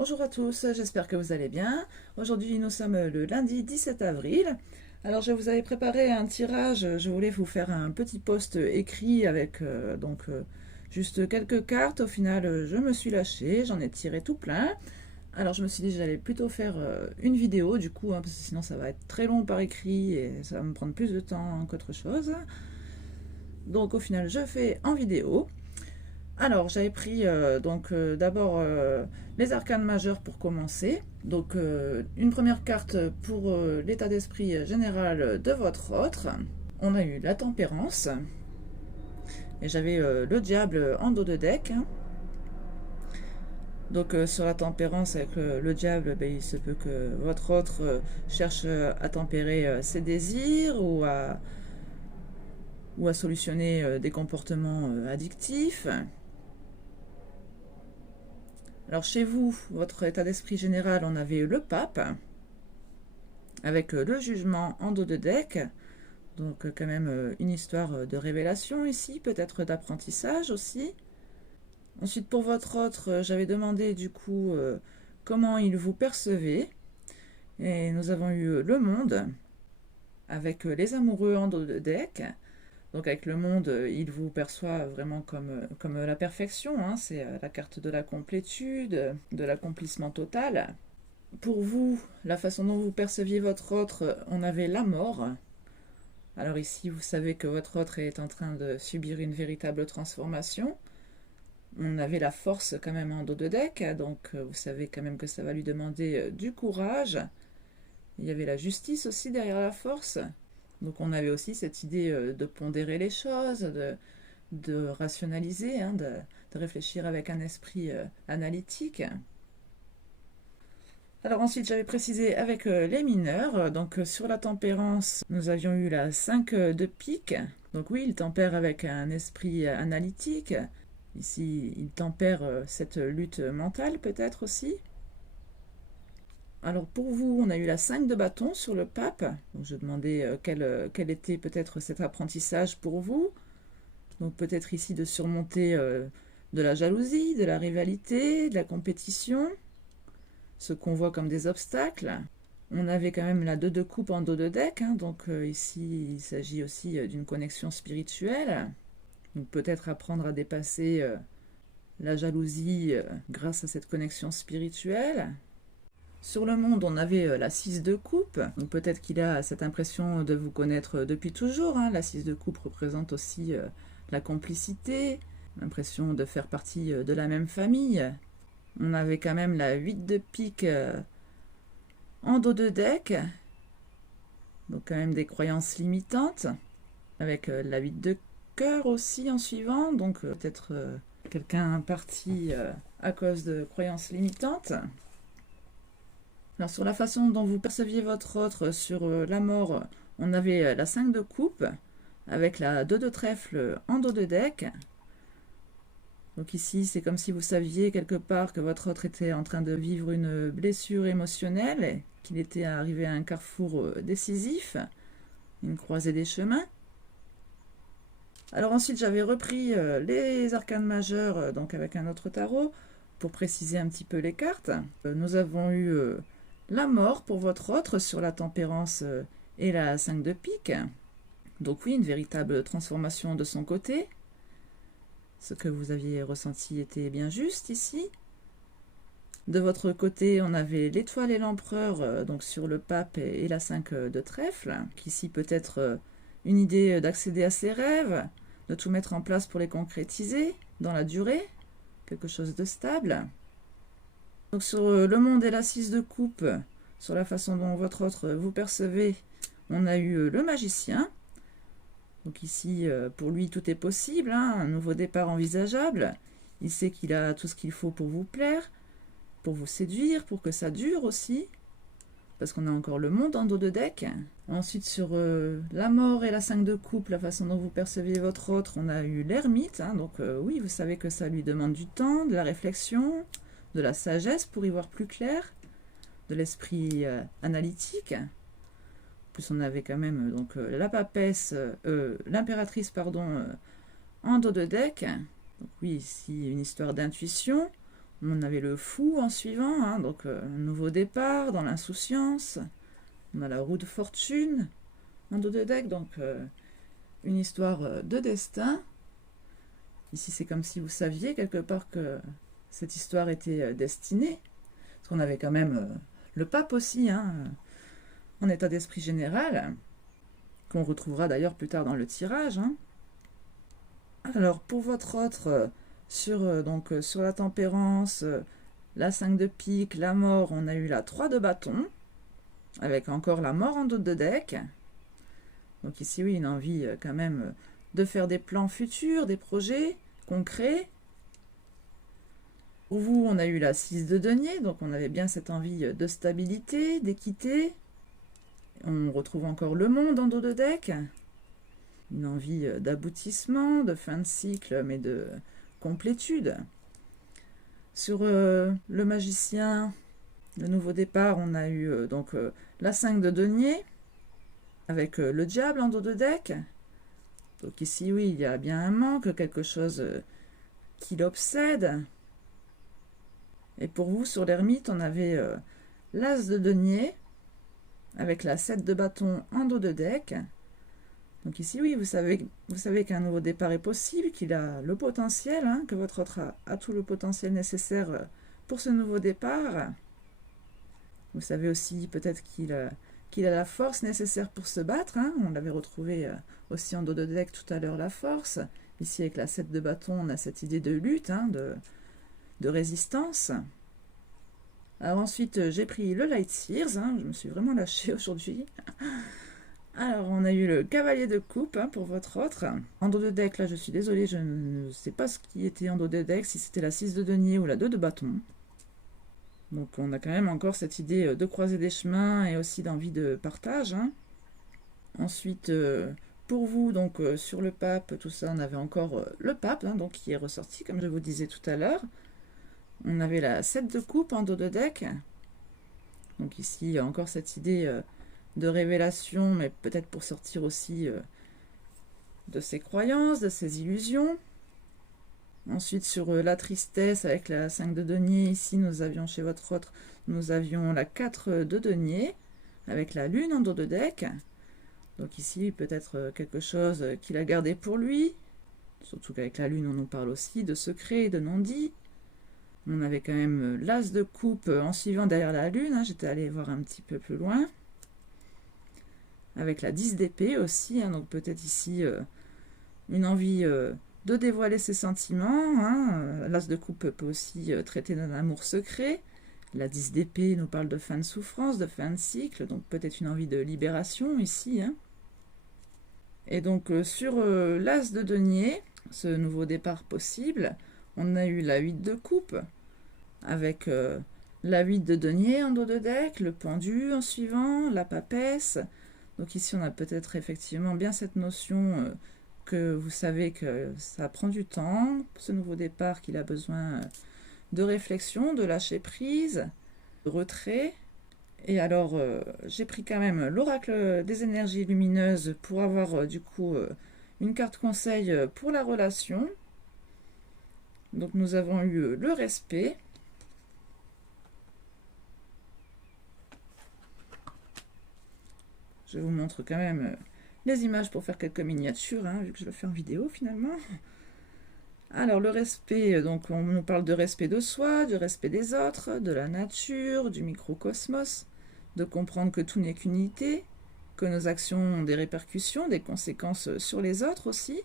Bonjour à tous, j'espère que vous allez bien. Aujourd'hui, nous sommes le lundi 17 avril. Alors, je vous avais préparé un tirage. Je voulais vous faire un petit post écrit avec juste quelques cartes. Au final, je me suis lâchée, j'en ai tiré tout plein. Alors, je me suis dit que j'allais plutôt faire une vidéo du coup, parce que sinon ça va être très long par écrit et ça va me prendre plus de temps qu'autre chose. Donc, au final, je fais en vidéo. Alors, j'avais pris d'abord les arcanes majeures pour commencer. Donc, une première carte pour l'état d'esprit général de votre autre. On a eu la tempérance. Et j'avais le diable en dos de deck. Donc, sur la tempérance avec le diable, ben, il se peut que votre autre cherche à tempérer ses désirs ou à solutionner des comportements addictifs. Alors chez vous, votre état d'esprit général, on avait le pape, avec le jugement en dos de deck, donc quand même une histoire de révélation ici, peut-être d'apprentissage aussi. Ensuite pour votre autre, j'avais demandé du coup comment il vous percevait, et nous avons eu le monde, avec les amoureux en dos de deck. Donc avec le monde, il vous perçoit vraiment comme la perfection, hein. C'est la carte de la complétude, de l'accomplissement total. Pour vous, la façon dont vous perceviez votre autre, on avait la mort. Alors ici, vous savez que votre autre est en train de subir une véritable transformation. On avait la force quand même en dos de deck, donc vous savez quand même que ça va lui demander du courage. Il y avait la justice aussi derrière la force. Donc on avait aussi cette idée de pondérer les choses, de rationaliser, hein, de réfléchir avec un esprit analytique. Alors ensuite, j'avais précisé avec les mineurs. Donc sur la tempérance, nous avions eu la 5 de pique. Donc oui, il tempère avec un esprit analytique. Ici, il tempère cette lutte mentale peut-être aussi. Alors pour vous, on a eu la 5 de bâton sur le pape. Donc je demandais quel était peut-être cet apprentissage pour vous. Donc peut-être ici de surmonter de la jalousie, de la rivalité, de la compétition, ce qu'on voit comme des obstacles. On avait quand même la 2 de coupe en dos de deck, hein, donc ici il s'agit aussi d'une connexion spirituelle. Donc peut-être apprendre à dépasser la jalousie grâce à cette connexion spirituelle. Sur le monde, on avait la 6 de coupe, donc peut-être qu'il a cette impression de vous connaître depuis toujours, hein. La 6 de coupe représente aussi la complicité, l'impression de faire partie de la même famille. On avait quand même la 8 de pique en dos de deck, donc quand même des croyances limitantes, avec la 8 de cœur aussi en suivant, donc peut-être quelqu'un parti à cause de croyances limitantes. Alors sur la façon dont vous perceviez votre autre sur la mort, on avait la 5 de coupe, avec la 2 de trèfle en dos de deck. Donc ici, c'est comme si vous saviez quelque part que votre autre était en train de vivre une blessure émotionnelle, qu'il était arrivé à un carrefour décisif, une croisée des chemins. Alors ensuite, j'avais repris les arcanes majeures, donc avec un autre tarot, pour préciser un petit peu les cartes. Nous avons eu la mort pour votre autre sur la tempérance et la 5 de pique. Donc oui, une véritable transformation de son côté. Ce que vous aviez ressenti était bien juste ici. De votre côté, on avait l'étoile et l'empereur donc sur le pape et la 5 de trèfle, qui ici peut être une idée d'accéder à ses rêves, de tout mettre en place pour les concrétiser dans la durée, quelque chose de stable. Donc sur le monde et la 6 de coupe, sur la façon dont votre autre vous percevez, on a eu le magicien. Donc ici, pour lui, tout est possible, hein, un nouveau départ envisageable. Il sait qu'il a tout ce qu'il faut pour vous plaire, pour vous séduire, pour que ça dure aussi. Parce qu'on a encore le monde en dos de deck. Ensuite, sur la mort et la 5 de coupe, la façon dont vous percevez votre autre, on a eu l'ermite. Hein, donc oui, vous savez que ça lui demande du temps, de la réflexion, de la sagesse pour y voir plus clair, de l'esprit analytique. En plus, on avait quand même donc la papesse, l'impératrice, pardon, en dos de deck. Donc oui, ici, une histoire d'intuition. On avait le fou en suivant, hein, donc un nouveau départ dans l'insouciance. On a la roue de fortune en dos de deck, donc une histoire de destin. Ici, c'est comme si vous saviez quelque part que cette histoire était destinée. Parce qu'on avait quand même le pape aussi, hein, en état d'esprit général, qu'on retrouvera d'ailleurs plus tard dans le tirage. Hein. Alors, pour votre autre, sur la tempérance, la 5 de pique, la mort, on a eu la 3 de bâton, avec encore la mort en dos de deck. Donc ici, oui, une envie quand même de faire des plans futurs, des projets concrets. Pour vous, on a eu la 6 de denier, donc on avait bien cette envie de stabilité, d'équité. On retrouve encore le monde en dos de deck. Une envie d'aboutissement, de fin de cycle, mais de complétude. Sur le magicien, le nouveau départ, on a eu la 5 de denier, avec le diable en dos de deck. Donc ici, oui, il y a bien un manque, quelque chose qui l'obsède. Et pour vous, sur l'ermite, on avait l'as de denier, avec la 7 de bâton en dos de deck. Donc ici, oui, vous savez qu'un nouveau départ est possible, qu'il a le potentiel, hein, que votre autre a tout le potentiel nécessaire pour ce nouveau départ. Vous savez aussi peut-être qu'il a la force nécessaire pour se battre. Hein. On l'avait retrouvé aussi en dos de deck tout à l'heure, la force. Ici, avec la 7 de bâton, on a cette idée de lutte, hein, de résistance. Alors ensuite, j'ai pris le Light Sears. Hein. Je me suis vraiment lâchée aujourd'hui. Alors, on a eu le cavalier de coupe, hein, pour votre autre. En dos de deck, là, je suis désolée, je ne sais pas ce qui était en dos de deck, si c'était la 6 de denier ou la 2 de bâton. Donc, on a quand même encore cette idée de croiser des chemins et aussi d'envie de partage. Hein. Ensuite, pour vous, donc sur le pape, tout ça, on avait encore le pape, hein, donc qui est ressorti, comme je vous disais tout à l'heure. On avait la 7 de coupe en dos de deck. Donc ici, il y a encore cette idée de révélation, mais peut-être pour sortir aussi de ses croyances, de ses illusions. Ensuite, sur la tristesse, avec la 5 de denier, ici, nous avions chez votre autre, nous avions la 4 de denier, avec la lune en dos de deck. Donc ici, peut-être quelque chose qu'il a gardé pour lui. Surtout qu'avec la lune, on nous parle aussi de secrets et de non-dits. On avait quand même l'as de coupe en suivant derrière la lune. Hein, j'étais allée voir un petit peu plus loin. Avec la 10 d'épée aussi. Hein, donc peut-être ici une envie de dévoiler ses sentiments. Hein. L'as de coupe peut aussi traiter d'un amour secret. La 10 d'épée nous parle de fin de souffrance, de fin de cycle. Donc peut-être une envie de libération ici. Hein. Et donc sur l'as de denier, ce nouveau départ possible, on a eu la 8 de coupe, avec la 8 de denier en dos de deck, le pendu en suivant, la papesse. Donc ici, on a peut-être effectivement bien cette notion que vous savez que ça prend du temps, ce nouveau départ, qu'il a besoin de réflexion, de lâcher prise, de retrait. Et alors, j'ai pris quand même l'oracle des énergies lumineuses pour avoir du coup une carte conseil pour la relation. Donc nous avons eu le respect. Je vous montre quand même les images pour faire quelques miniatures, hein, vu que je le fais en vidéo finalement. Alors le respect, donc on nous parle de respect de soi, du respect des autres, de la nature, du microcosmos, de comprendre que tout n'est qu'unité, que nos actions ont des répercussions, des conséquences sur les autres aussi.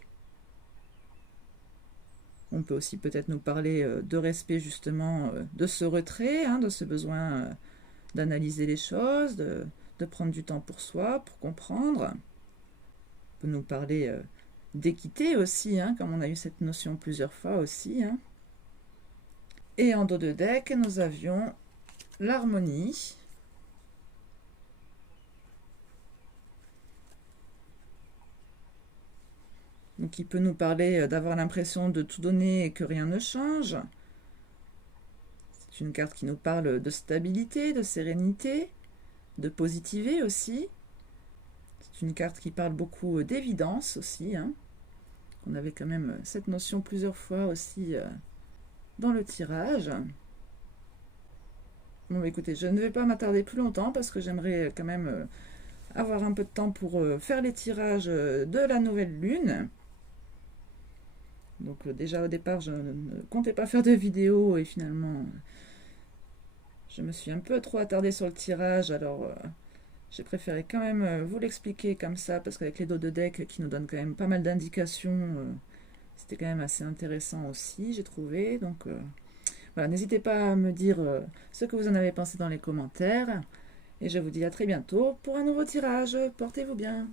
On peut aussi peut-être nous parler de respect justement de ce retrait, hein, de ce besoin d'analyser les choses, de prendre du temps pour soi, pour comprendre. On peut nous parler d'équité aussi, hein, comme on a eu cette notion plusieurs fois aussi. Hein. Et en dos de deck, nous avions l'harmonie. Donc il peut nous parler d'avoir l'impression de tout donner et que rien ne change. C'est une carte qui nous parle de stabilité, de sérénité, de positiver aussi. C'est une carte qui parle beaucoup d'évidence aussi. Hein. On avait quand même cette notion plusieurs fois aussi dans le tirage. Bon, bah, écoutez, je ne vais pas m'attarder plus longtemps parce que j'aimerais quand même avoir un peu de temps pour faire les tirages de la nouvelle lune. Donc déjà au départ, je ne comptais pas faire de vidéo et finalement, je me suis un peu trop attardée sur le tirage. Alors j'ai préféré quand même vous l'expliquer comme ça parce qu'avec les dos de deck qui nous donnent quand même pas mal d'indications, c'était quand même assez intéressant aussi, j'ai trouvé. Donc voilà, n'hésitez pas à me dire ce que vous en avez pensé dans les commentaires. Et je vous dis à très bientôt pour un nouveau tirage. Portez-vous bien.